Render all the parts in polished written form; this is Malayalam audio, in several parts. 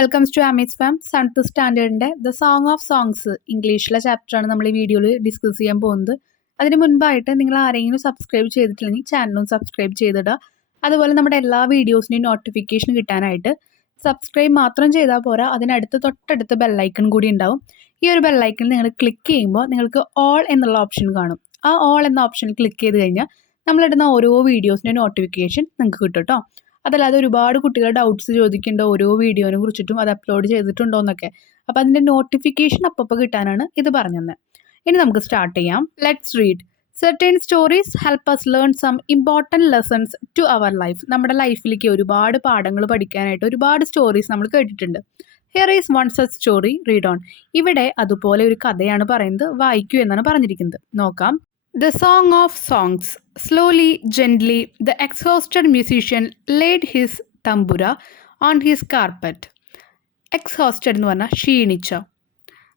വെൽക്കംസ് ടു അമീസ് ഫാം 7th സ്റ്റാൻഡേർഡിൻ്റെ ദ സോങ് ഓഫ് സോങ്സ് ഇംഗ്ലീഷിലെ ചാപ്റ്ററാണ് നമ്മൾ ഈ വീഡിയോയിൽ ഡിസ്കസ് ചെയ്യാൻ പോകുന്നത്. അതിന് മുൻപായിട്ട് നിങ്ങൾ ആരെങ്കിലും സബ്സ്ക്രൈബ് ചെയ്തിട്ടില്ലെങ്കിൽ ചാനലും സബ്സ്ക്രൈബ് ചെയ്തിടുക. അതുപോലെ നമ്മുടെ എല്ലാ വീഡിയോസിൻ്റെയും നോട്ടിഫിക്കേഷൻ കിട്ടാനായിട്ട് സബ്സ്ക്രൈബ് മാത്രം ചെയ്താൽ പോരാ, തൊട്ടടുത്ത് ബെല്ലൈക്കൺ കൂടി ഉണ്ടാവും. ഈ ഒരു ബെല്ലൈക്കണിൽ നിങ്ങൾ ക്ലിക്ക് ചെയ്യുമ്പോൾ നിങ്ങൾക്ക് ഓൾ എന്നുള്ള ഓപ്ഷൻ കാണും. ആ ഓൾ എന്ന ഓപ്ഷനിൽ ക്ലിക്ക് ചെയ്ത് കഴിഞ്ഞാൽ നമ്മളിടുന്ന ഓരോ വീഡിയോസിൻ്റെ നോട്ടിഫിക്കേഷൻ നിങ്ങൾക്ക് കിട്ടും കേട്ടോ. അതല്ലാതെ ഒരുപാട് കുട്ടികൾ ഡൗട്ട്സ് ചോദിക്കുന്നുണ്ട് ഓരോ വീഡിയോനെ കുറിച്ചിട്ടും, അത് അപ്ലോഡ് ചെയ്തിട്ടുണ്ടോ എന്നൊക്കെ. അപ്പോൾ അതിൻ്റെ നോട്ടിഫിക്കേഷൻ അപ്പോൾ കിട്ടാനാണ് ഇത് പറഞ്ഞത്. ഇനി നമുക്ക് സ്റ്റാർട്ട് ചെയ്യാം. Let's read. Certain stories help us learn some important lessons to our life. നമ്മുടെ ലൈഫിലേക്ക് ഒരുപാട് പാഠങ്ങൾ പഠിക്കാനായിട്ട് ഒരുപാട് സ്റ്റോറീസ് നമ്മൾ കേട്ടിട്ടുണ്ട്. Here is one such story. Read on. ഇവിടെ അതുപോലെ ഒരു കഥയാണ് പറയുന്നത്, വായിക്കൂ എന്നാണ് പറഞ്ഞിരിക്കുന്നത്. നോക്കാം. The Song of Songs. Slowly, gently, the exhausted musician laid his tambura on his carpet. Exhausted എന്ന് പറഞ്ഞാൽ ക്ഷീണിച്ച.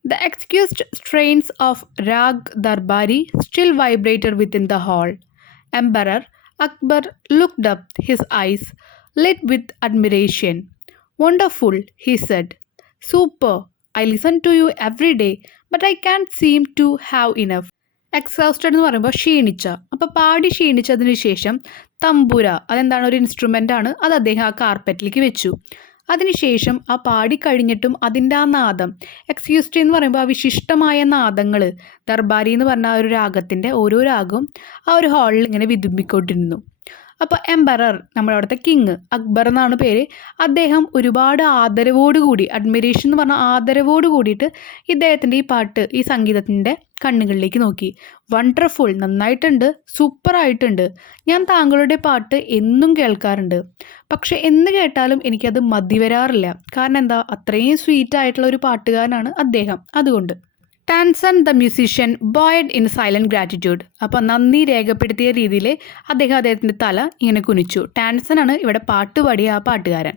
The excused strains of Rag Darbari still vibrated within the hall. Emperor Akbar looked up, his eyes lit with admiration. Wonderful, he said. Super. I listen to you every day, but I can't seem to have enough. Exhausted എന്ന് പറയുമ്പോൾ ക്ഷീണിച്ച. അപ്പോൾ പാടി ക്ഷീണിച്ചതിന് ശേഷം തമ്പുര, അതെന്താണ്, ഒരു ഇൻസ്ട്രുമെൻ്റ് ആണ്, അത് അദ്ദേഹം ആ കാർപ്പറ്റിലേക്ക് വെച്ചു. അതിനുശേഷം ആ പാടി കഴിഞ്ഞിട്ടും അതിൻ്റെ ആ നാദം, എക്സ്ക്യൂസ്ഡ് എന്ന് പറയുമ്പോൾ ആ വിശിഷ്ടമായ നാദങ്ങൾ, ദർബാരി എന്ന് പറഞ്ഞ ആ ഒരു രാഗത്തിൻ്റെ ഓരോ രാഗവും ആ ഒരു ഹാളിൽ ഇങ്ങനെ വിതുമ്പിക്കൊണ്ടിരുന്നു. അപ്പോൾ എംപറർ, നമ്മുടെ അവിടുത്തെ കിങ്, അക്ബർ എന്നാണ് പേര്, അദ്ദേഹം ഒരുപാട് ആദരവോടുകൂടി, അഡ്മിറേഷൻ എന്ന് പറഞ്ഞാൽ ആദരവോട് കൂടിയിട്ട് ഇദ്ദേഹത്തിൻ്റെ ഈ പാട്ട്, ഈ സംഗീതത്തിൻ്റെ കണ്ണുകളിലേക്ക് നോക്കി. വണ്ടർഫുൾ, നന്നായിട്ടുണ്ട്, സൂപ്പറായിട്ടുണ്ട്. ഞാൻ താങ്കളുടെ പാട്ട് എന്നും കേൾക്കാറുണ്ട്, പക്ഷെ എന്ന് കേട്ടാലും എനിക്കത് മതി വരാറില്ല. കാരണം എന്താ, അത്രയും സ്വീറ്റ് ആയിട്ടുള്ള ഒരു പാട്ടുകാരനാണ് അദ്ദേഹം. അതുകൊണ്ട് Tansen the musician bowed in silent gratitude. അപ്പോൾ നന്ദി രേഖപ്പെടുത്തിയ രീതിയിൽ അദ്ദേഹത്തിൻ്റെ തല ഇങ്ങനെ കുനിച്ചു. ടാൻസൺ ആണ് ഇവിടെ പാട്ട് പാടിയ ആ പാട്ടുകാരൻ.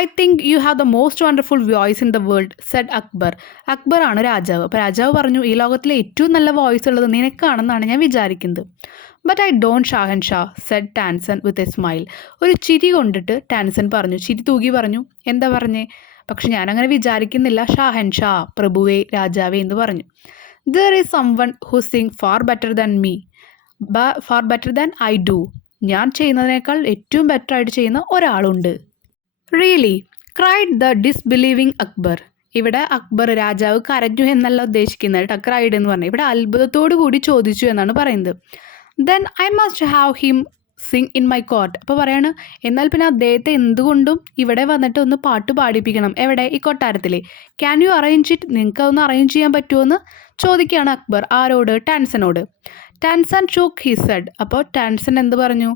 I think you have the most wonderful voice in the world, said Akbar. Akbar ആണ് രാജാവ്. അപ്പോൾ രാജാവ് പറഞ്ഞു, ഈ ലോകത്തിലെ ഏറ്റവും നല്ല വോയിസ് ഉള്ളത് നിനക്കാണെന്നാണ് ഞാൻ വിചാരിക്കുന്നത്. ബട്ട് ഐ ഡോണ്ട് ഷാഹൻ ഷാ, said Tansen with a smile. ഒരു ചിരി കൊണ്ടിട്ട് ടാൻസൺ പറഞ്ഞു, ചിരി തൂകി പറഞ്ഞു, എന്താ പറഞ്ഞേ, പക്ഷെ ഞാനങ്ങനെ വിചാരിക്കുന്നില്ല ഷാഹൻ ഷാ, പ്രഭുവേ, രാജാവേ എന്ന് പറഞ്ഞു. There is some one who sing far better than me, far better than I do. ഞാൻ ചെയ്യുന്നതിനേക്കാൾ ഏറ്റവും ബെറ്റർ ആയിട്ട് ചെയ്യുന്ന ഒരാളുണ്ട്. Really, cried the disbelieving Akbar. ഇവിടെ അക്ബർ, രാജാവ്, കരഞ്ഞു എന്നല്ല ഉദ്ദേശിക്കുന്നത് കേട്ടോ. ക്രൈഡ് എന്ന് പറഞ്ഞാൽ ഇവിടെ അത്ഭുതത്തോടു കൂടി ചോദിച്ചു എന്നാണ് പറയുന്നത്. Then I must have him Singh in my court. അപ്പോൾ പറയാണ്, എന്നാൽ പിന്നെ അദ്ദേഹത്തെ എന്തുകൊണ്ടും ഇവിടെ വന്നിട്ട് ഒന്ന് പാട്ട് പാടിപ്പിക്കണം. എവിടെ, ഈ കൊട്ടാരത്തിൽ. ക്യാൻ യു അറേഞ്ച് ഇറ്റ്, നിങ്ങൾക്ക് അതൊന്ന് അറേഞ്ച് ചെയ്യാൻ പറ്റുമോ എന്ന് ചോദിക്കുകയാണ് അക്ബർ. ആരോട്, ടാൻസനോട്. ടാൻസൺ ഷൂക്ക് ഹിസ് ഹെഡ്. അപ്പോൾ ടാൻസൺ എന്ത് പറഞ്ഞു,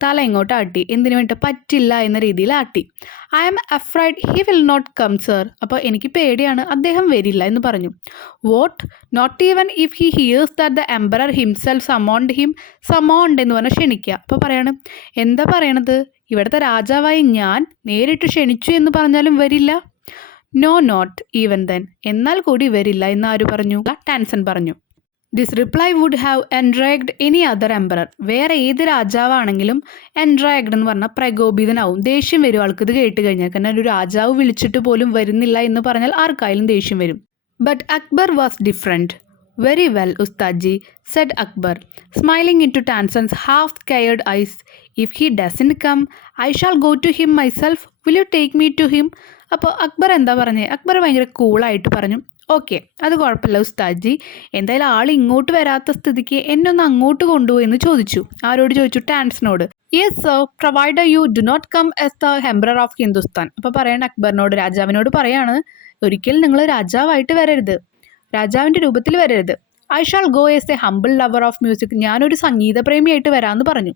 തല ഇങ്ങോട്ട് ആട്ടി. എന്തിനു വേണ്ടി, പറ്റില്ല എന്ന രീതിയിൽ ആട്ടി. I am afraid he will not come sir. അപ്പോൾ എനിക്ക് പേടിയാണ്, അദ്ദേഹം വരില്ല എന്ന് പറഞ്ഞു. What, not even if he hears that the emperor himself summoned him. Summoned എന്ന് പറഞ്ഞാൽ ക്ഷണിക്കുക. അപ്പോൾ പറയാണ്, എന്താ പറയണത്, ഇവിടുത്തെ രാജാവായി ഞാൻ നേരിട്ട് ക്ഷണിച്ചു എന്ന് പറഞ്ഞാലും വരില്ല. No, not even then. എന്നാൽ കൂടി വരില്ല എന്ന് ആര് പറഞ്ഞു, ടാൻസൺ പറഞ്ഞു. This reply would have enraged any other emperor. വേറെ ഏത് രാജാവാണെങ്കിലും എൻറേഗ്ഡ് എന്ന് പറഞ്ഞാൽ പ്രകോപിതനാവും, ദേഷ്യം വരും ആൾക്ക് ഇത് കേട്ട് കഴിഞ്ഞാൽ. കാരണം ഒരു രാജാവ് വിളിച്ചിട്ട് പോലും വരുന്നില്ല എന്ന് പറഞ്ഞാൽ ആർക്കായാലും ദേഷ്യം വരും. But Akbar was different. Very well ഉസ്താദ്ജി, said Akbar, smiling in to Tansen's half scared eyes. If he doesn't come I shall go to him myself. Will you take me to him. അപ്പോൾ അക്ബർ എന്താ പറഞ്ഞത്, അക്ബർ ഭയങ്കര കൂളായിട്ട് പറഞ്ഞു, ഓക്കെ, അത് കുഴപ്പമില്ല ഉസ്താദ്ജി, എന്തായാലും ആൾ ഇങ്ങോട്ട് വരാത്ത സ്ഥിതിക്ക് എന്നെ ഒന്ന് അങ്ങോട്ട് കൊണ്ടുപോയി എന്ന് ചോദിച്ചു. ആരോട് ചോദിച്ചു, ടാൻസനോട്. Yes sir, provided you do not come as the emperor of Hindustan. അപ്പോൾ പറയണ അക്ബറിനോട്, രാജാവിനോട് പറയാണ്, ഒരിക്കലും നിങ്ങൾ രാജാവായിട്ട് വരരുത്, രാജാവിൻ്റെ രൂപത്തിൽ വരരുത്. I shall go as a humble lover of music. ഞാനൊരു സംഗീതപ്രേമിയായിട്ട് വരാമെന്ന് പറഞ്ഞു.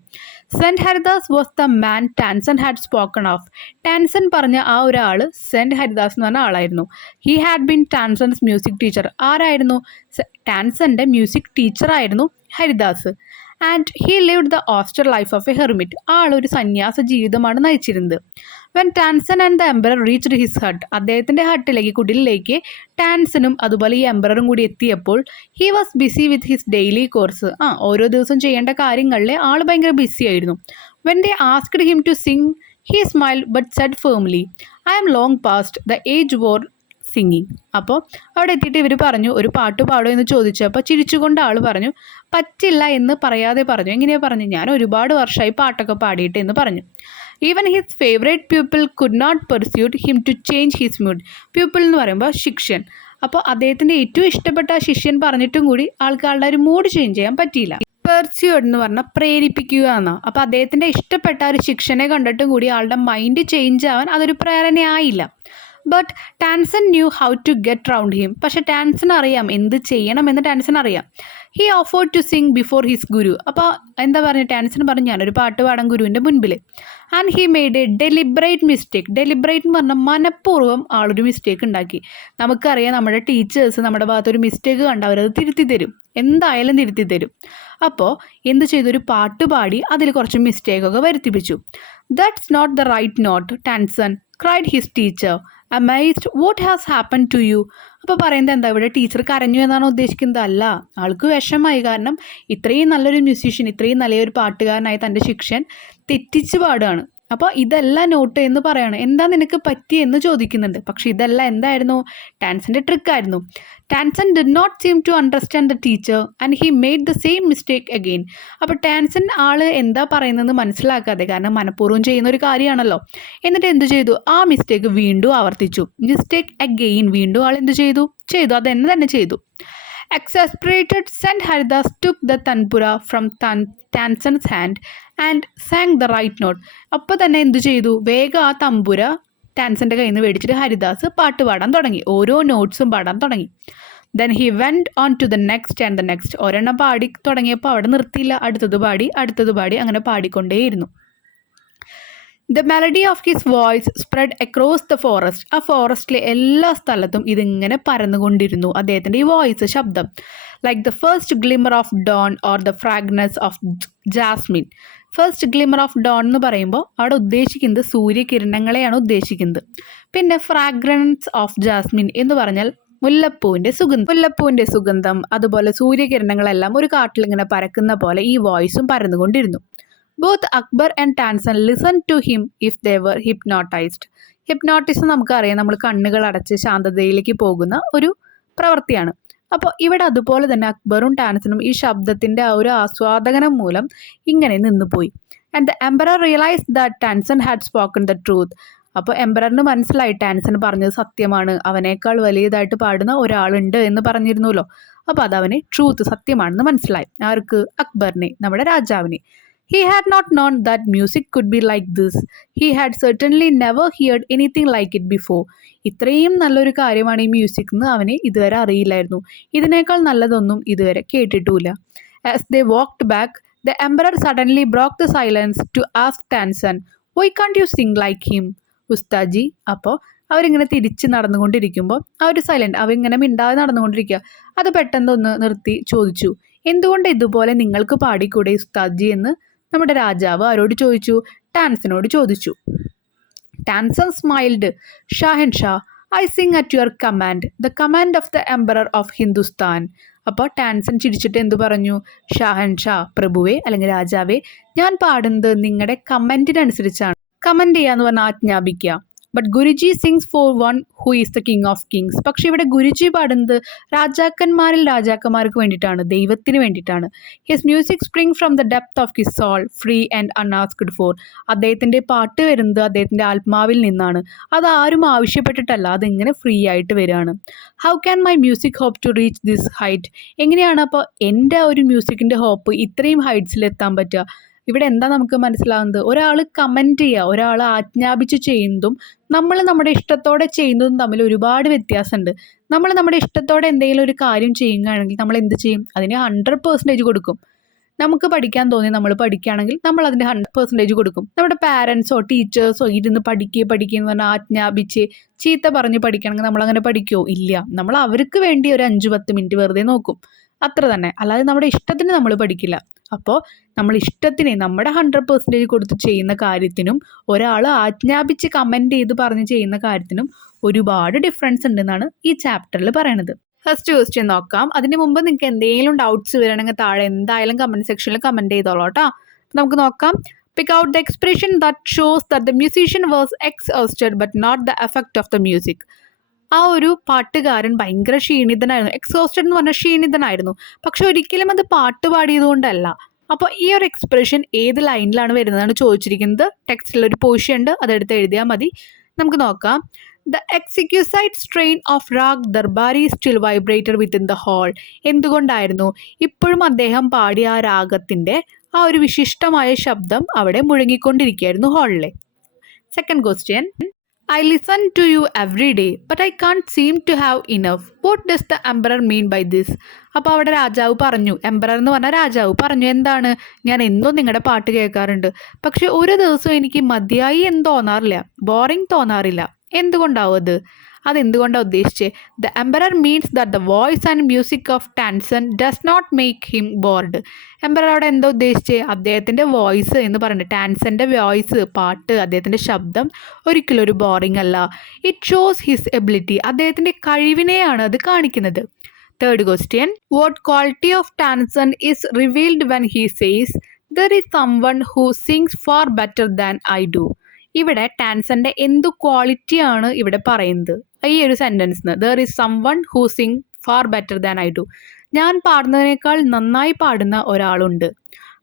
Saint Haridas was the man Tansen had spoken of. ടാൻസൺ പറഞ്ഞ ആ ഒരാൾ സെൻറ്റ് ഹരിദാസ് എന്ന് പറഞ്ഞ ആളായിരുന്നു. He had been Tansen's music teacher. ആരായിരുന്നു, ടാൻസൻ്റെ മ്യൂസിക് ടീച്ചറായിരുന്നു Haridas. And he lived the austere life of a hermit. ആളൊരു സന്യാസ ജീവിതമാണ് നയിച്ചിരുന്നത്. When Tansen and the emperor reached his hut. അദ്ദേഹത്തിൻ്റെ ഹട്ടിലേക്ക്, കുടിലിലേക്ക് ടാൻസനും അതുപോലെ ഈ എംപററും കൂടി എത്തിയപ്പോൾ he was busy with his daily course. ഓരോ ദിവസം ചെയ്യേണ്ട കാര്യങ്ങളിൽ ആൾ ഭയങ്കര ബിസി ആയിരുന്നു. When they asked him to sing He smiled but said firmly, I am long past the age for singing. അപ്പോൾ അവിടെ എത്തിയിട്ട് ഇവർ പറഞ്ഞു ഒരു പാട്ട് പാടുമോ എന്ന് ചോദിച്ചപ്പോൾ ചിരിച്ചുകൊണ്ട് ആൾ പറഞ്ഞു പറ്റില്ല എന്ന് പറയാതെ പറഞ്ഞു. എങ്ങനെയാണ് പറഞ്ഞു? ഞാൻ ഒരുപാട് വർഷമായി പാട്ടൊക്കെ പാടിയിട്ട് എന്ന് പറഞ്ഞു. Even his favourite people could not persuade him to change his mood. People എന്ന് പറയുമ്പോൾ ശിഷ്യൻ. അപ്പോൾ അദ്ദേഹത്തിൻ്റെ ഏറ്റവും ഇഷ്ടപ്പെട്ട ശിഷ്യൻ പറഞ്ഞിട്ടും കൂടി ആൾക്കാരുടെ ഒരു മൂഡ് ചേഞ്ച് ചെയ്യാൻ പറ്റിയില്ല. പെർസ്യൂഡ് എന്ന് പറഞ്ഞാൽ പ്രേരിപ്പിക്കുക എന്നാണ്. അപ്പോൾ അദ്ദേഹത്തിൻ്റെ ഇഷ്ടപ്പെട്ട ഒരു ശിക്ഷനെ കണ്ടിട്ടും കൂടി ആളുടെ മൈൻഡ് ചേഞ്ച് ആവാൻ അതൊരു പ്രേരണയായില്ല. But Tansen knew how to get round him. പക്ഷേ ടാൻസൺ അറിയാം എന്ത് ചെയ്യണമെന്ന് ടാൻസൺ അറിയാം. He offered to sing before his guru. അപ്പോൾ എന്താ പറയുക, ടാൻസൺ പറഞ്ഞു ഞാനൊരു പാട്ട് പാടാൻ ഗുരുവിൻ്റെ മുൻപിൽ. And he made A ഡെലിബ്രേറ്റ് mistake. ഡെലിബ്രേറ്റ് എന്ന് പറഞ്ഞാൽ മനഃപൂർവ്വം ആളൊരു മിസ്റ്റേക്ക് ഉണ്ടാക്കി. നമുക്കറിയാം നമ്മുടെ ടീച്ചേഴ്സ് നമ്മുടെ ഭാഗത്തൊരു മിസ്റ്റേക്ക് കണ്ട് അവരത് തിരുത്തി തരും, എന്തായാലും തിരുത്തി തരും. അപ്പോൾ എന്ത് ചെയ്തു, ഒരു പാട്ട് പാടി അതിൽ കുറച്ച് മിസ്റ്റേക്കൊക്കെ വരുത്തിപ്പിച്ചു. That's not the right note Tansen cried his teacher amazed what has happen to you. അപ്പോൾ പറയുന്നത് എന്താ, ഇവിടെ ടീച്ചർ കരഞ്ഞു എന്നാണ് ഉദ്ദേശിക്കുന്നത്? അല്ല, ആൾക്ക് വിഷമായി. കാരണം ഇത്രയും നല്ലൊരു മ്യൂസീഷ്യൻ, ഇത്രയും നല്ലൊരു പാട്ടുകാരനായി തൻ്റെ ശിഷ്യൻ തെറ്റിച്ച് പാടുകയാണ്. അപ്പോൾ ഇതെല്ലാം നോട്ട് എന്ന് പറയാണ്. എന്താ നിനക്ക് പറ്റിയെന്ന് ചോദിക്കുന്നുണ്ട്. പക്ഷേ ഇതെല്ലാം എന്തായിരുന്നു, ടാൻസൻ്റെ ട്രിക്കായിരുന്നു. Tansen did not seem to understand the teacher and he made the same mistake again. അപ്പോൾ ടാൻസൺ ആൾ എന്താ പറയുന്നതെന്ന് മനസ്സിലാക്കാതെ, കാരണം മനഃപൂർവ്വം ചെയ്യുന്ന ഒരു കാര്യമാണല്ലോ, എന്നിട്ട് എന്ത് ചെയ്തു, ആ മിസ്റ്റേക്ക് വീണ്ടും ആവർത്തിച്ചു. മിസ്റ്റേക്ക് അഗെയിൻ, വീണ്ടും ആൾ എന്ത് ചെയ്തു, അതെന്നെ തന്നെ ചെയ്തു. Exasperated, Saint Haridas took the tanpura from Tanson's hand and sang the right note. അപ്പോൾ തന്നെ എന്തു ചെയ്തു, വേഗം ആ തമ്പുര ടാൻസൻ്റെ കയ്യിൽ നിന്ന് മേടിച്ചിട്ട് ഹരിദാസ് പാട്ട് പാടാൻ തുടങ്ങി, ഓരോ നോട്ട്സും പാടാൻ തുടങ്ങി. Then he went on to the next and the next. ഒരെണ്ണം പാടി തുടങ്ങിയപ്പോൾ അവിടെ നിർത്തിയില്ല, അടുത്തത് പാടി അങ്ങനെ പാടിക്കൊണ്ടേയിരുന്നു. The melody of his voice spread across the forest. ആ ഫോറസ്റ്റിലെ എല്ലാ സ്ഥലത്തും ഇതിങ്ങനെ പരന്നുകൊണ്ടിരുന്നു അദ്ദേഹത്തിൻ്റെ ഈ വോയിസ്, ശബ്ദം. Like the first glimmer of dawn or the fragrance of jasmine. First glimmer of dawn എന്ന് പറയുമ്പോൾ അവിടെ ഉദ്ദേശിക്കുന്നത് സൂര്യകിരണങ്ങളെയാണ് ഉദ്ദേശിക്കുന്നത്. പിന്നെ ഫ്രാഗ്രൻസ് ഓഫ് ജാസ്മിൻ എന്ന് പറഞ്ഞാൽ മുല്ലപ്പൂവിൻ്റെ സുഗന്ധം, അതുപോലെ സൂര്യകിരണങ്ങളെല്ലാം ഒരു കാട്ടിലിങ്ങനെ പരക്കുന്ന പോലെ ഈ വോയിസും പരന്നുകൊണ്ടിരുന്നു. Both Akbar and Tansen listen to him if they were hypnotized. Hypnotism നമുക്കറിയാം, നമ്മൾ കണ്ണുകൾ അടച്ച് ശാന്തതയിലേക്ക് പോകുന്ന ഒരു പ്രവൃത്തിയാണ്. അപ്പോൾ ഇവിടെ അതുപോലെ തന്നെ അക്ബറും ടാൻസണും ഈ ശബ്ദത്തിൻ്റെ ആ ഒരു ആസ്വാദനം മൂലം ഇങ്ങനെ നിന്നുപോയി. And the emperor realise that Tansen had spoken the truth. അപ്പോൾ എംപററിന് മനസ്സിലായി ടാൻസൺ പറഞ്ഞത് സത്യമാണ്, അവനേക്കാൾ വലിയതായിട്ട് പാടുന്ന ഒരാളുണ്ട് എന്ന് പറഞ്ഞിരുന്നല്ലോ. അപ്പോൾ അതവന് ട്രൂത്ത്, സത്യമാണെന്ന് മനസ്സിലായി. ആർക്ക്? അക്ബറിനെ, നമ്മുടെ രാജാവിനെ. He had not known that music could be like this. He had certainly never heard anything like it before. ഇത്രയും നല്ലൊരു കാര്യമാണ് ഈ മ്യൂസിക് എന്ന് അവന് ഇതുവരെ അറിയില്ലായിരുന്നു. ഇതിനേക്കാൾ നല്ലതൊന്നും ഇതുവരെ കേട്ടിട്ടുമില്ല. As they walked back, the emperor suddenly broke the silence to ask Tansan, "Why can't you sing like him, ഉസ്താജി?" അപ്പോൾ അവരിങ്ങനെ തിരിച്ച് നടന്നുകൊണ്ടിരിക്കുമ്പോൾ ആ ഒരു സൈലൻറ്റ്, അവരിങ്ങനെ മിണ്ടാതെ നടന്നുകൊണ്ടിരിക്കുക, അത് പെട്ടെന്നൊന്ന് നിർത്തി ചോദിച്ചു, എന്തുകൊണ്ട് ഇതുപോലെ നിങ്ങൾക്ക് പാടിക്കൂടെ ഉസ്താജി എന്ന് നമ്മുടെ രാജാവ് ആരോട് ചോദിച്ചു? ടാൻസനോട് ചോദിച്ചു. ടാൻസൺ സ്മൈൽഡ്. ഷാഹൻഷാ, I sing at your command, the command of the emperor of Hindustan. അപ്പോൾ ടാൻസൺ ചിരിച്ചിട്ട് എന്തു പറഞ്ഞു? ഷാഹൻഷാ, പ്രഭുവേ അല്ലെങ്കിൽ രാജാവേ, ഞാൻ പാടുന്നത് നിങ്ങളുടെ കമൻറ്റിനനുസരിച്ചാണ്. കമൻറ്റ് ചെയ്യുക എന്ന് പറഞ്ഞാൽ ആജ്ഞാപിക്കുക. But Guruji sings for one who is the king of kings. പക്ഷേ ഇവിടെ ഗുരുജി പാടുന്നത് രാജാക്കന്മാരിൽ രാജാക്കന്മാർക്ക് വേണ്ടിയിട്ടാണ്, ദൈവത്തിന് വേണ്ടിയിട്ടാണ്. His music spring from the depth of his soul, free and unasked for. അദ്ദേഹത്തിൻ്റെ പാട്ട് വരുന്നത് അദ്ദേഹത്തിൻ്റെ ആത്മാവിൽ നിന്നാണ്, അതാരും ആവശ്യപ്പെട്ടിട്ടല്ല, അതിങ്ങനെ ഫ്രീ ആയിട്ട് വരികയാണ്. How can my music hope to reach this height? എങ്ങനെയാണ് അപ്പോൾ എൻ്റെ ഒരു മ്യൂസിക്കിൻ്റെ ഹോപ്പ് ഇത്രയും ഹൈറ്റ്സിലെത്താൻ പറ്റുക? ഇവിടെ എന്താ നമുക്ക് മനസ്സിലാവുന്നത്? ഒരാൾ കമൻറ്റ് ചെയ്യുക, ഒരാൾ ആജ്ഞാപിച്ച് ചെയ്യുന്നതും നമ്മൾ നമ്മുടെ ഇഷ്ടത്തോടെ ചെയ്യുന്നതും തമ്മിൽ ഒരുപാട് വ്യത്യാസമുണ്ട്. നമ്മൾ നമ്മുടെ ഇഷ്ടത്തോടെ എന്തെങ്കിലും ഒരു കാര്യം ചെയ്യുകയാണെങ്കിൽ നമ്മൾ എന്ത് ചെയ്യും? അതിന് 100% കൊടുക്കും. നമുക്ക് പഠിക്കാൻ തോന്നി നമ്മൾ പഠിക്കുകയാണെങ്കിൽ നമ്മൾ അതിൻ്റെ 100% കൊടുക്കും. നമ്മുടെ പാരൻസോ ടീച്ചേഴ്സോ ഇരുന്ന് പഠിക്കുക എന്ന് പറഞ്ഞാൽ ആജ്ഞാപിച്ച് ചീത്ത പറഞ്ഞ് പഠിക്കണമെങ്കിൽ നമ്മളങ്ങനെ പഠിക്കുമോ? ഇല്ല. നമ്മൾ അവർക്ക് വേണ്ടി ഒരു 5-10 മിനിറ്റ് വെറുതെ നോക്കും, അത്ര തന്നെ. അല്ലാതെ നമ്മുടെ ഇഷ്ടത്തിന് നമ്മൾ പഠിക്കില്ല. അപ്പോൾ നമ്മൾ ഇഷ്ടത്തിന് നമ്മുടെ 100% കൊടുത്ത് ചെയ്യുന്ന കാര്യത്തിനും ഒരാൾ ആജ്ഞാപിച്ച് കമൻറ്റ് ചെയ്ത് പറഞ്ഞ് ചെയ്യുന്ന കാര്യത്തിനും ഒരുപാട് ഡിഫറൻസ് ഉണ്ടെന്നാണ് ഈ ചാപ്റ്ററിൽ പറയണത്. ഫസ്റ്റ് ക്വസ്റ്റ്യൻ നോക്കാം. അതിന് മുമ്പ് നിങ്ങൾക്ക് എന്തെങ്കിലും ഡൗട്ട്സ് വരണമെങ്കിൽ താഴെ എന്തായാലും കമൻറ്റ് സെക്ഷനിൽ കമൻറ്റ് ചെയ്തോളൂ കേട്ടോ. നമുക്ക് നോക്കാം. Pick out the expression that shows that the musician was exhausted but not the effect of the music. ആ ഒരു പാട്ടുകാരൻ ഭയങ്കര ക്ഷീണിതനായിരുന്നു. എക്സോസ്റ്റഡ് എന്ന് പറഞ്ഞാൽ ക്ഷീണിതനായിരുന്നു. പക്ഷെ ഒരിക്കലും അത് പാട്ട് പാടിയതുകൊണ്ടല്ല. അപ്പോൾ ഈ ഒരു എക്സ്പ്രഷൻ ഏത് ലൈനിലാണ് വരുന്നതാണ് ചോദിച്ചിരിക്കുന്നത്. ടെക്സ്റ്റിലൊരു പോർഷൻ ഉണ്ട്, അതെടുത്ത് എഴുതിയാൽ മതി. നമുക്ക് നോക്കാം. The exquisite strain of raag Darbari still vibrated within the hall. എന്തുകൊണ്ടായിരുന്നു? ഇപ്പോഴും അദ്ദേഹം പാടിയ ആ രാഗത്തിൻ്റെ ആ ഒരു വിശിഷ്ടമായ ശബ്ദം അവിടെ മുഴങ്ങിക്കൊണ്ടിരിക്കുകയായിരുന്നു ഹാളിലെ. Second question. I listen to you every day, but I can't seem to have enough. What does the emperor mean by this? അപ്പോൾ അവിടെ രാജാവ് പറഞ്ഞു, എംപറർ എന്ന് പറഞ്ഞാൽ രാജാവ് പറഞ്ഞു, എന്താണ്, ഞാൻ എന്തോ നിങ്ങളുടെ പാട്ട് കേൾക്കാറുണ്ട്, പക്ഷെ ഒരു ദിവസം എനിക്ക് മതിയായി എന്ന് തോന്നാറില്ല, ബോറിംഗ് തോന്നാറില്ല. എന്തുകൊണ്ടാവും അത്? അതെന്തുകൊണ്ടാണ് ഉദ്ദേശിച്ചത്? The emperor means that the voice and music of Tansen does not make him bored. എംപറർ അവിടെ എന്താ ഉദ്ദേശിച്ചത്? അദ്ദേഹത്തിൻ്റെ വോയിസ് എന്ന് പറയുന്നത്, ടാൻസൻ്റെ വോയിസ്, പാട്ട്, അദ്ദേഹത്തിൻ്റെ ശബ്ദം ഒരിക്കലും ഒരു ബോറിംഗ് അല്ല. It shows his ability. അദ്ദേഹത്തിൻ്റെ കഴിവിനെയാണ് അത് കാണിക്കുന്നത്. Third question. What quality of Tansen is revealed when he says there is someone who sings far better than I do. ഇവിടെ ടാൻസൻ്റെ എന്തു ക്വാളിറ്റിയാണ് ഇവിടെ പറയുന്നത് ഈ ഒരു സെൻറ്റൻസിന്? There is sum one who sing far better than I do. ഞാൻ പാടുന്നതിനേക്കാൾ നന്നായി പാടുന്ന ഒരാളുണ്ട്.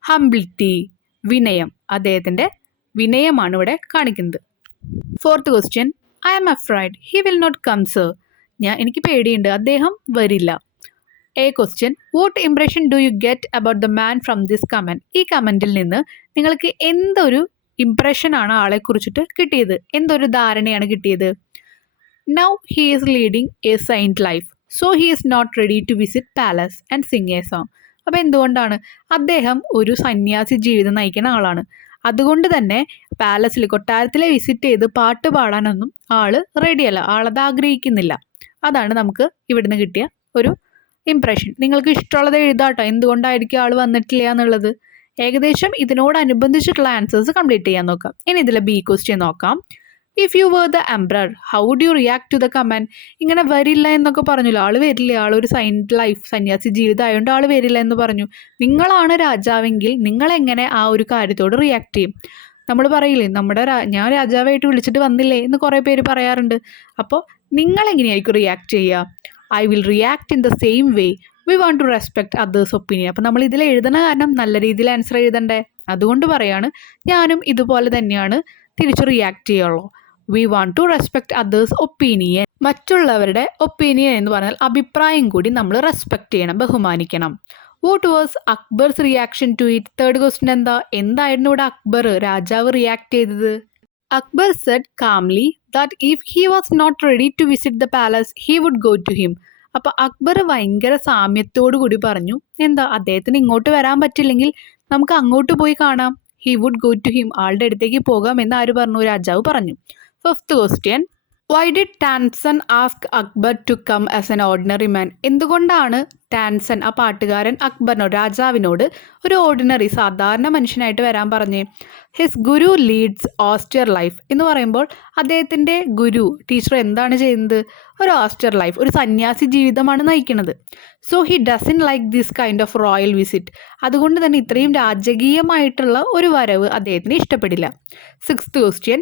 ഹംബിലിറ്റി, വിനയം, അദ്ദേഹത്തിൻ്റെ വിനയമാണ് ഇവിടെ കാണിക്കുന്നത്. Fourth question. I am afraid he will not come sir. എനിക്ക് പേടിയുണ്ട്, അദ്ദേഹം വരില്ല. A question. What impression do you get about the man from this comment. ഈ കമൻറ്റിൽ നിന്ന് നിങ്ങൾക്ക് എന്തൊരു ഇംപ്രഷനാണ് ആളെക്കുറിച്ചിട്ട് കിട്ടിയത്, എന്തൊരു ധാരണയാണ് കിട്ടിയത്? Now he is leading a saint life, so he is not ready to visit palace and sing a song. അപ്പോൾ എന്തുകൊണ്ടാണ്? അദ്ദേഹം ഒരു സന്യാസി ജീവിതം നയിക്കുന്ന ആളാണ്. അതുകൊണ്ട് തന്നെ പാലസിൽ, കൊട്ടാരത്തിലെ വിസിറ്റ് ചെയ്ത് പാട്ട് പാടാനൊന്നും ആൾ റെഡിയല്ല, ആളത് ആഗ്രഹിക്കുന്നില്ല. അതാണ് നമുക്ക് ഇവിടുന്ന് കിട്ടിയ ഒരു ഇംപ്രഷൻ. നിങ്ങൾക്ക് ഇഷ്ടമുള്ളത് എഴുതാട്ടോ, എന്തുകൊണ്ടായിരിക്കും ആൾ വന്നിട്ടില്ല എന്നുള്ളത്. ഏകദേശം ഇതിനോടനുബന്ധിച്ചിട്ടുള്ള ആൻസേഴ്സ് കംപ്ലീറ്റ് ചെയ്യാൻ നോക്കാം. ഇനി ഇതിലെ ബി ക്വസ്റ്റ്യൻ നോക്കാം. If you were the emperor how would you react to the comment. ഇങ്ങനെ വരില്ല എന്നൊക്കെ പറഞ്ഞല്ലോ, ആൾ വരില്ല, ആളൊരു സൈൻറ്റ് ലൈഫ്, സന്യാസി ജീവിതം ആയതുകൊണ്ട് ആൾ വരില്ല എന്ന് പറഞ്ഞു. നിങ്ങളാണ് രാജാവെങ്കിൽ നിങ്ങളെങ്ങനെ ആ ഒരു കാര്യത്തോട് റിയാക്ട് ചെയ്യും? നമ്മൾ പറയില്ലേ, ഞാൻ രാജാവായിട്ട് വിളിച്ചിട്ട് വന്നില്ലേ എന്ന് കുറേ പേര് പറയാറുണ്ട്. അപ്പോൾ നിങ്ങളെങ്ങനെയായിരിക്കും റിയാക്ട് ചെയ്യുക? I will react in the same way. We want to respect others opinion. അപ്പോൾ നമ്മൾ ഇതിൽ എഴുതുന്ന കാരണം നല്ല രീതിയിൽ ആൻസർ എഴുതണ്ടേ, അതുകൊണ്ട് പറയാണ് ഞാനും ഇതുപോലെ തന്നെയാണ് തിരിച്ച് റിയാക്ട് ചെയ്യുള്ളൂ. We want to respect others opinion. മറ്റുള്ളവരുടെ ഒപ്പീനിയൻ എന്ന് പറഞ്ഞാൽ അഭിപ്രായം കൂടി നമ്മൾ റെസ്പെക്ട് ചെയ്യണം, ബഹുമാനിക്കണം. What was Akbar's reaction to it. Third question. എന്തായിരുന്നു ഇവിടെ അക്ബർ, രാജാവ് റിയാക്ട് ചെയ്തത്? Akbar said calmly that if he was not ready to visit the palace he would go to him. അപ്പോൾ അക്ബർ ഭയങ്കര സാമ്യത്തോടു കൂടി പറഞ്ഞു, അദ്ദേഹത്തിന് ഇങ്ങോട്ട് വരാൻ പറ്റില്ലെങ്കിൽ നമുക്ക് അങ്ങോട്ട് പോയി കാണാം. He would go to him, ആളുടെ അടുത്തേക്ക് പോകാം എന്ന് ആര് പറഞ്ഞു? രാജാവ് പറഞ്ഞു. Fifth question. Why did Tansen ask Akbar to come as an ordinary man. എന്തുകൊണ്ടാണ് ടാൻസൺ, ആ പാട്ടുകാരൻ, അക്ബറിനോട്, രാജാവിനോട് ഒരു ഓർഡിനറി, സാധാരണ മനുഷ്യനായിട്ട് വരാൻ പറഞ്ഞേ? ഹിസ് ഗുരു ലീഡ്സ് ഓസ്റ്റിയർ ലൈഫ് എന്ന് പറയുമ്പോൾ അദ്ദേഹത്തിൻ്റെ ഗുരു, ടീച്ചർ എന്താണ് ചെയ്യുന്നത്? ഒരു ഓസ്റ്റിയർ ലൈഫ്, ഒരു സന്യാസി ജീവിതമാണ് നയിക്കുന്നത്. So he doesn't like this kind of royal visit. അതുകൊണ്ട് തന്നെ ഇത്രയും രാജകീയമായിട്ടുള്ള ഒരു വരവ് അദ്ദേഹത്തിന് ഇഷ്ടപ്പെടില്ല. Sixth question.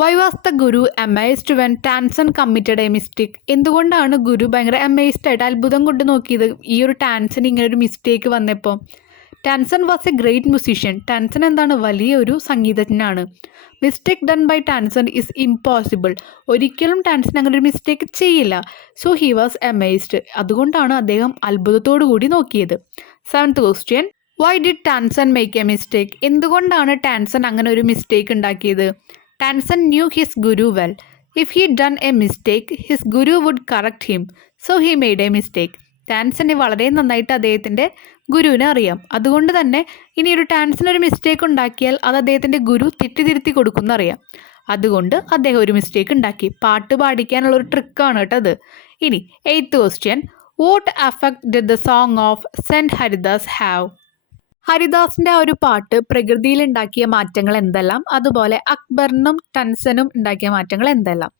Why was the guru amazed when Tansen committed a mistake. എന്തുകൊണ്ടാണ് ഗുരു ഭയങ്കര അമേസ്ഡ് ആയിട്ട് അത്ഭുതം കൊണ്ട് നോക്കിയത് ഈ ഒരു ടാൻസൺ ഇങ്ങനെ ഒരു മിസ്റ്റേക്ക് വന്നപ്പോൾ? Tansen was a great musician. Tansen എന്താണ്? വലിയൊരു സംഗീതജ്ഞനാണ്. Mistake done by Tansen is impossible. ഒരിക്കലും ടാൻസൺ അങ്ങനെ ഒരു മിസ്റ്റേക്ക് ചെയ്യില്ല. So he was amazed. അതുകൊണ്ടാണ് അദ്ദേഹം അത്ഭുതത്തോടു കൂടി നോക്കിയത്. Seventh question. Why did Tansen make a mistake. എന്തുകൊണ്ടാണ് ടാൻസൺ അങ്ങനെ ഒരു മിസ്റ്റേക്ക് ഉണ്ടാക്കിയത്? Tansen knew his guru well. If he done a mistake his guru would correct him. So he made a mistake. ടാൻസന് വളരെ നന്നായിട്ട് അദ്ദേഹത്തിൻ്റെ ഗുരുവിനെ അറിയാം. അതുകൊണ്ട് തന്നെ ഇനി ഒരു ടാൻസൺ ഒരു മിസ്റ്റേക്ക് ഉണ്ടാക്കിയാൽ അത് അദ്ദേഹത്തിൻ്റെ ഗുരു തിരുത്തി കൊടുക്കുന്നറിയാം. അതുകൊണ്ട് അദ്ദേഹം ഒരു മിസ്റ്റേക്ക് ഉണ്ടാക്കി. പാട്ട് പാടിക്കാനുള്ള ഒരു ട്രിക്കാണ് കേട്ടോ അത്. ഇനി eighth question. What effect did the song of saint Haridas have. ഹരിദാസിൻ്റെ ആ ഒരു പാട്ട് പ്രകൃതിയിൽ ഉണ്ടാക്കിയ മാറ്റങ്ങൾ എന്തെല്ലാം, അതുപോലെ അക്ബറിനും ടാൻസനും ഉണ്ടാക്കിയ മാറ്റങ്ങൾ എന്തെല്ലാം.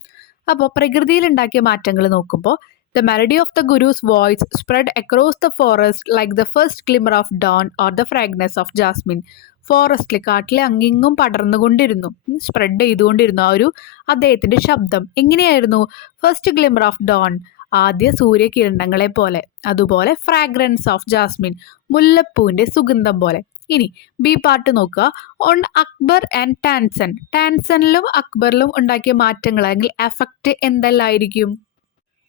അപ്പോൾ പ്രകൃതിയിൽ ഉണ്ടാക്കിയ മാറ്റങ്ങൾ നോക്കുമ്പോൾ the melody of the Guru's voice spread across the forest like the first glimmer of dawn or the fragrance of jasmine. ഫോറസ്റ്റിൽ കാട്ടിലെ അങ്ങിങ്ങും പടർന്നുകൊണ്ടിരുന്നു, സ്പ്രെഡ് ചെയ്തുകൊണ്ടിരുന്നു ആ ഒരു അദ്ദേഹത്തിൻ്റെ ശബ്ദം. എങ്ങനെയായിരുന്നു? ഫസ്റ്റ് ഗ്ലിമർ ഓഫ് ഡോൺ, ആദ്യ സൂര്യകിരണങ്ങളെ പോലെ. അതുപോലെ ഫ്രാഗ്രൻസ് ഓഫ് ജാസ്മിൻ, മുല്ലപ്പൂവിൻ്റെ സുഗന്ധം പോലെ. ഇനി ബി പാർട്ട് നോക്കുക. ഓൺ അക്ബർ ആൻഡ് ടാൻസൻ, ടാൻസനിലും അക്ബറിലും ഉണ്ടാക്കിയ മാറ്റങ്ങൾ അല്ലെങ്കിൽ എഫക്റ്റ് എന്തെല്ലാമായിരിക്കും?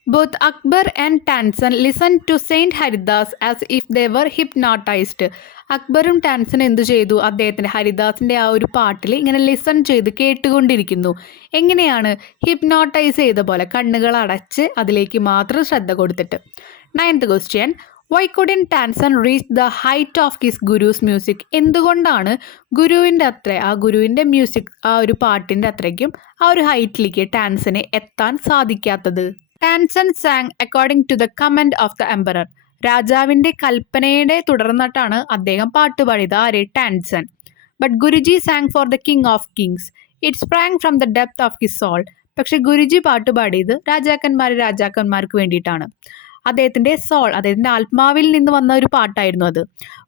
Both Akbar and Tansen listen to saint Haridas as if they were hypnotized. അക്ബറും ടാൻസനും എന്തു ചെയ്തു? അദ്ദേഹത്തിൻ്റെ ഹരിദാസിൻ്റെ ആ ഒരു പാട്ടിൽ ഇങ്ങനെ ലിസൺ ചെയ്ത് കേട്ടുകൊണ്ടിരിക്കുന്നു. എങ്ങനെയാണ്? ഹിപ്നോട്ടൈസ് ചെയ്ത പോലെ, കണ്ണുകൾ അടച്ച് അതിലേക്ക് മാത്രം ശ്രദ്ധ കൊടുത്തിട്ട്. 9th question, why couldn't Tansen reach the height of his guru's music? എന്തുകൊണ്ടാണ് ഗുരുവിൻ്റെ ആ ഗുരുവിൻ്റെ മ്യൂസിക്, ആ ഒരു പാട്ടിൻ്റെ അത്രയ്ക്കും ആ ഒരു ഹൈറ്റിലേക്ക് ടാൻസന് എത്താൻ സാധിക്കാത്തത്? Tansen sang according to the command of the emperor. രാജാവിൻ്റെ കൽപ്പനയുടെ തുടർന്നിട്ടാണ് അദ്ദേഹം പാട്ടുപാടിയത്. ആര്? Tansen. But Guruji sang for the king of kings, it sprang from the depth of his soul. പക്ഷെ ഗുരുജി പാട്ടുപാടിയത് രാജാക്കന്മാർക്ക് വേണ്ടിയിട്ടാണ്. അദ്ദേഹത്തിൻ്റെ സോൾ, അദ്ദേഹത്തിൻ്റെ ആത്മാവിൽ നിന്ന് വന്ന ഒരു പാട്ടായിരുന്നു അത്.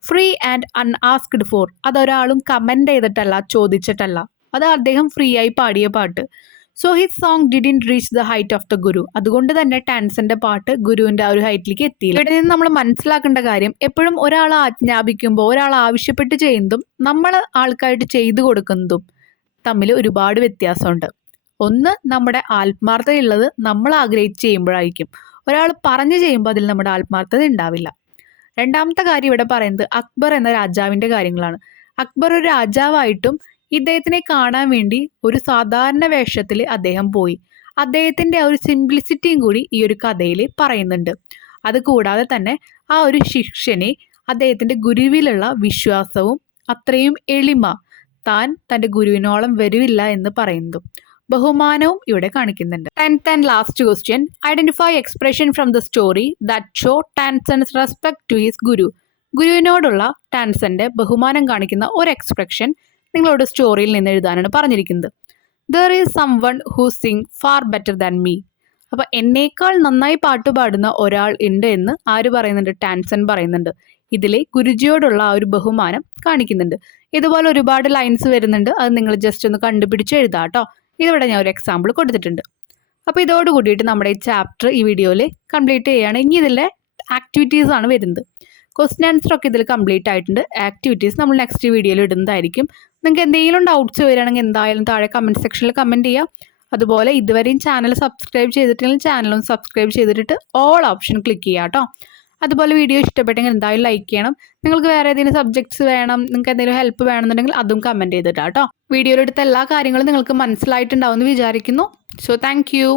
ഫ്രീ ആൻഡ് അൺആസ്ക്ഡ് ഫോർ, അതൊരാളും കമൻറ്റ് ചെയ്തിട്ടല്ല, ചോദിച്ചിട്ടല്ല, അത് അദ്ദേഹം ഫ്രീ ആയി പാടിയ പാട്ട്. So his song didn't reach the height of the guru. അതുകൊണ്ട് തന്നെ ടാൻസന്റെ പാട്ട് ഗുരുവിൻ്റെ ആ ഒരു ഹൈറ്റിലേക്ക് എത്തിയില്ല. ഇവിടെ നിന്ന് നമ്മൾ മനസ്സിലാക്കേണ്ട കാര്യം, എപ്പോഴും ഒരാൾ ആജ്ഞാപിക്കുമ്പോൾ, ഒരാൾ ആവശ്യപ്പെട്ട് ചെയ്യുന്നതും നമ്മൾ ആൾക്കായിട്ട് ചെയ്തു കൊടുക്കുന്നതും തമ്മിൽ ഒരുപാട് വ്യത്യാസമുണ്ട്. ഒന്ന്, നമ്മുടെ ആത്മാർത്ഥതയുള്ളത് നമ്മൾ ആഗ്രഹിച്ച് ചെയ്യുമ്പോഴായിരിക്കും. ഒരാൾ പറഞ്ഞു ചെയ്യുമ്പോൾ അതിൽ നമ്മുടെ ആത്മാർത്ഥത ഉണ്ടാവില്ല. രണ്ടാമത്തെ കാര്യം ഇവിടെ പറയുന്നത് അക്ബർ എന്ന രാജാവിൻ്റെ കാര്യങ്ങളാണ്. അക്ബർ ഒരു രാജാവായിട്ടും ഇദ്ദേഹത്തിനെ കാണാൻ വേണ്ടി ഒരു സാധാരണ വേഷത്തിൽ അദ്ദേഹം പോയി. അദ്ദേഹത്തിൻ്റെ ആ ഒരു സിംപ്ലിസിറ്റിയും കൂടി ഈ ഒരു കഥയിൽ പറയുന്നുണ്ട്. അതുകൂടാതെ തന്നെ ആ ഒരു ശിഷ്യനെ അദ്ദേഹത്തിൻ്റെ ഗുരുവിലുള്ള വിശ്വാസവും അത്രയും എളിമ, താൻ തൻ്റെ ഗുരുവിനോളം വരില്ല എന്ന് പറയുന്നതും ബഹുമാനവും ഇവിടെ കാണിക്കുന്നുണ്ട്. 10th and last question, identify expression from the story that show Tansen's respect to his guru. ഗുരുവിനോടുള്ള ടാൻസന്റെ ബഹുമാനം കാണിക്കുന്ന ഒരു എക്സ്പ്രഷൻ നിങ്ങളോട് സ്റ്റോറിയിൽ നിന്ന് എഴുതാനാണ് പറഞ്ഞിരിക്കുന്നത്. There is sum one who sing far better than me. അപ്പോൾ എന്നേക്കാൾ നന്നായി പാട്ട് പാടുന്ന ഒരാൾ ഉണ്ട് എന്ന് ആര് പറയുന്നുണ്ട്? ടാൻസൺ പറയുന്നുണ്ട്. ഇതിൽ ഗുരുജിയോടുള്ള ആ ഒരു ബഹുമാനം കാണിക്കുന്നുണ്ട്. ഇതുപോലെ ഒരുപാട് ലൈൻസ് വരുന്നുണ്ട്. അത് നിങ്ങൾ ജസ്റ്റ് ഒന്ന് കണ്ടുപിടിച്ച് എഴുതാം കേട്ടോ. ഇതിവിടെ ഞാൻ ഒരു എക്സാമ്പിൾ കൊടുത്തിട്ടുണ്ട്. അപ്പോൾ ഇതോട് കൂടിയിട്ട് നമ്മുടെ ഈ ചാപ്റ്റർ ഈ വീഡിയോയിൽ കംപ്ലീറ്റ് ചെയ്യുകയാണ്. ഇനി ഇതിലെ ആക്ടിവിറ്റീസ് ആണ് വരുന്നത്. ക്വസ്റ്റ്യൻ ആൻസർ ഒക്കെ ഇതിൽ കംപ്ലീറ്റ് ആയിട്ടുണ്ട്. ആക്ടിവിറ്റീസ് നമ്മൾ നെക്സ്റ്റ് വീഡിയോയിൽ ഇടുന്നതായിരിക്കും. നിങ്ങൾക്ക് എന്തെങ്കിലും ഡൗട്ട്സ് വരികയാണെങ്കിൽ എന്തായാലും താഴെ കമൻറ്റ് സെക്ഷനിൽ കമൻറ്റ് ചെയ്യുക. അതുപോലെ ഇതുവരെയും ചാനൽ സബ്സ്ക്രൈബ് ചെയ്തിട്ടില്ലെങ്കിൽ ചാനലും സബ്സ്ക്രൈബ് ചെയ്തിട്ട് ഓൾ ഓപ്ഷൻ ക്ലിക്ക് ചെയ്യുക കേട്ടോ. അതുപോലെ വീഡിയോ ഇഷ്ടപ്പെട്ടെങ്കിൽ എന്തായാലും ലൈക്ക് ചെയ്യണം. നിങ്ങൾക്ക് വേറെ ഏതെങ്കിലും സബ്ജക്ട്സ് വേണം, നിങ്ങൾക്ക് എന്തെങ്കിലും ഹെൽപ്പ് വേണമെന്നുണ്ടെങ്കിൽ അതും കമൻറ്റ് ചെയ്തിട്ടാ കേട്ടോ. വീഡിയോയിലെടുത്ത എല്ലാ കാര്യങ്ങളും നിങ്ങൾക്ക് മനസ്സിലായിട്ടുണ്ടാവുമെന്ന് വിചാരിക്കുന്നു. So thank you.